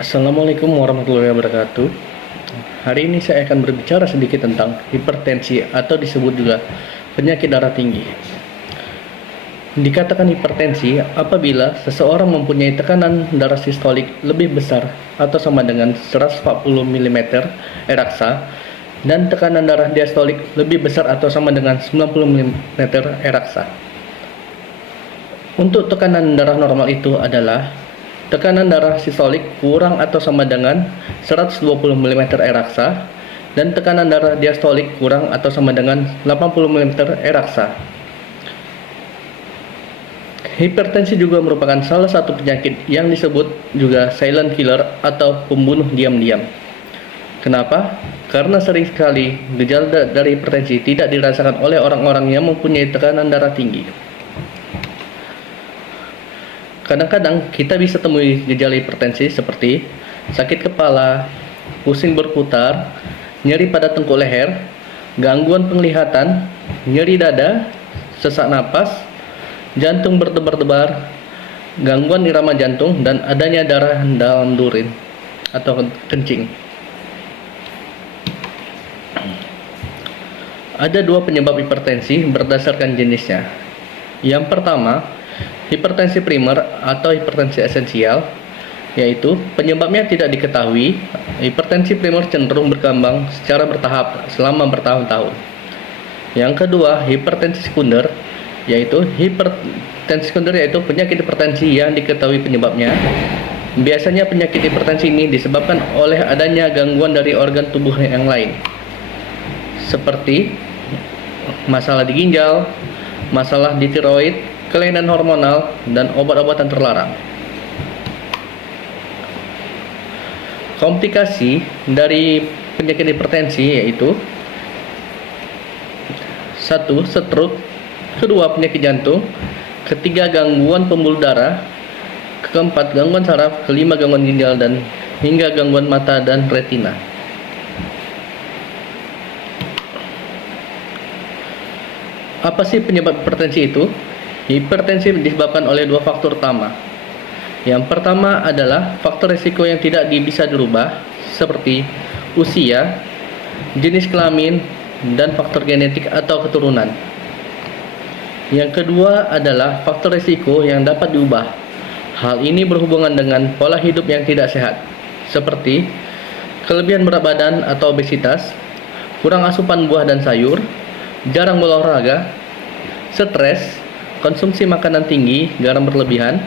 Assalamualaikum warahmatullahi wabarakatuh. Hari ini saya akan berbicara sedikit tentang hipertensi atau disebut juga penyakit darah tinggi. Dikatakan hipertensi apabila seseorang mempunyai tekanan darah sistolik lebih besar atau sama dengan 140 mm eraksa dan tekanan darah diastolik lebih besar atau sama dengan 90 mm eraksa. Untuk tekanan darah normal itu adalah tekanan darah sistolik kurang atau sama dengan 120 mm eraksa dan tekanan darah diastolik kurang atau sama dengan 80 mm eraksa. Hipertensi juga merupakan salah satu penyakit yang disebut juga silent killer atau pembunuh diam-diam. Kenapa? Karena sering sekali gejala dari hipertensi tidak dirasakan oleh orang-orang yang mempunyai tekanan darah tinggi. Kadang-kadang kita bisa temui gejala hipertensi seperti sakit kepala, pusing berputar, nyeri pada tengkuk leher, gangguan penglihatan, nyeri dada, sesak napas, jantung berdebar-debar, gangguan irama jantung, dan adanya darah dalam urin atau kencing. Ada dua penyebab hipertensi berdasarkan jenisnya. Yang pertama, hipertensi primer atau hipertensi esensial, yaitu penyebabnya tidak diketahui. Hipertensi primer cenderung berkembang secara bertahap selama bertahun-tahun. Yang kedua, hipertensi sekunder, yaitu penyakit hipertensi yang diketahui penyebabnya. Biasanya penyakit hipertensi ini disebabkan oleh adanya gangguan dari organ tubuh yang lain, seperti masalah di ginjal, masalah di tiroid, kelainan hormonal, dan obat-obatan terlarang. Komplikasi dari penyakit hipertensi yaitu 1. Stroke, 2. Penyakit jantung, 3. Gangguan pembuluh darah, 4. Gangguan saraf, 5. Gangguan ginjal, dan hingga gangguan mata dan retina. Apa sih penyebab hipertensi itu? Hipertensi disebabkan oleh dua faktor utama. Yang pertama adalah faktor risiko yang tidak bisa dirubah, seperti usia, jenis kelamin, dan faktor genetik atau keturunan. Yang kedua adalah faktor risiko yang dapat diubah. Hal ini berhubungan dengan pola hidup yang tidak sehat, seperti kelebihan berat badan atau obesitas, kurang asupan buah dan sayur, jarang berolahraga, stres, konsumsi makanan tinggi, garam berlebihan,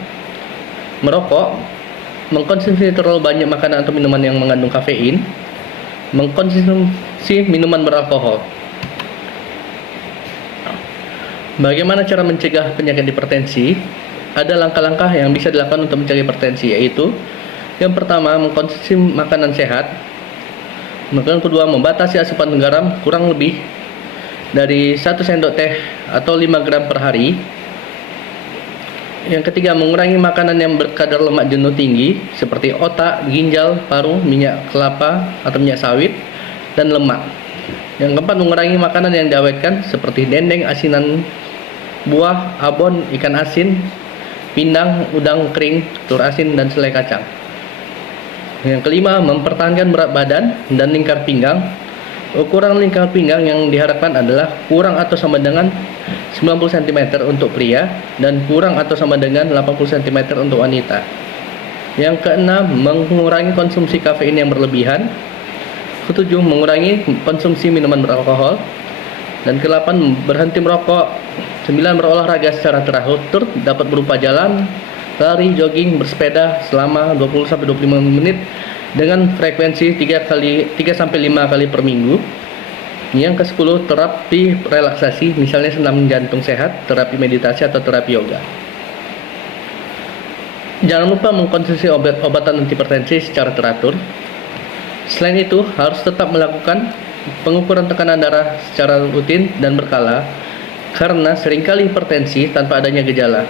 merokok, mengkonsumsi terlalu banyak makanan atau minuman yang mengandung kafein, mengkonsumsi minuman beralkohol. Bagaimana cara mencegah penyakit hipertensi? Ada langkah-langkah yang bisa dilakukan untuk mencegah hipertensi, yaitu yang pertama, mengkonsumsi makanan sehat. Yang kedua, membatasi asupan garam kurang lebih dari 1 sendok teh atau 5 gram per hari. Yang ketiga, mengurangi makanan yang berkadar lemak jenuh tinggi seperti otak, ginjal, paru, minyak kelapa atau minyak sawit, dan lemak. Yang keempat, mengurangi makanan yang diawetkan seperti dendeng, asinan, buah, abon, ikan asin, pindang, udang kering, telur asin, dan selai kacang. Yang kelima, mempertahankan berat badan dan lingkar pinggang. Ukuran lingkar pinggang yang diharapkan adalah kurang atau sama dengan 90 cm untuk pria dan kurang atau sama dengan 80 cm untuk wanita. Yang keenam, mengurangi konsumsi kafein yang berlebihan. Ketujuh, mengurangi konsumsi minuman beralkohol. Dan kedelapan, berhenti merokok. 9, berolahraga secara teratur, dapat berupa jalan, lari, jogging, bersepeda selama 20-25 menit dengan frekuensi 3-5 kali per minggu. Yang ke-10, terapi relaksasi, misalnya senam jantung sehat, terapi meditasi, atau terapi yoga. Jangan lupa mengkonsumsi obat-obatan anti hipertensi secara teratur. Selain itu, harus tetap melakukan pengukuran tekanan darah secara rutin dan berkala, karena seringkali hipertensi tanpa adanya gejala.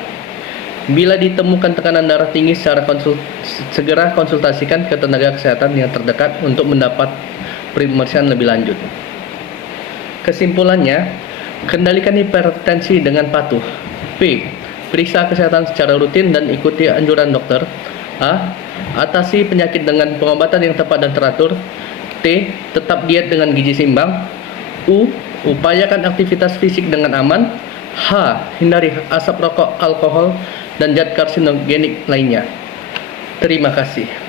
Bila ditemukan tekanan darah tinggi, segera konsultasikan ke tenaga kesehatan yang terdekat untuk mendapat pemeriksaan lebih lanjut. Kesimpulannya, kendalikan hipertensi dengan patuh. P. Periksa kesehatan secara rutin dan ikuti anjuran dokter Atasi penyakit dengan pengobatan yang tepat dan teratur. T. Tetap diet dengan gizi seimbang. U. Upayakan aktivitas fisik dengan aman. H. Hindari asap rokok, alkohol, dan zat karsinogenik lainnya. Terima kasih.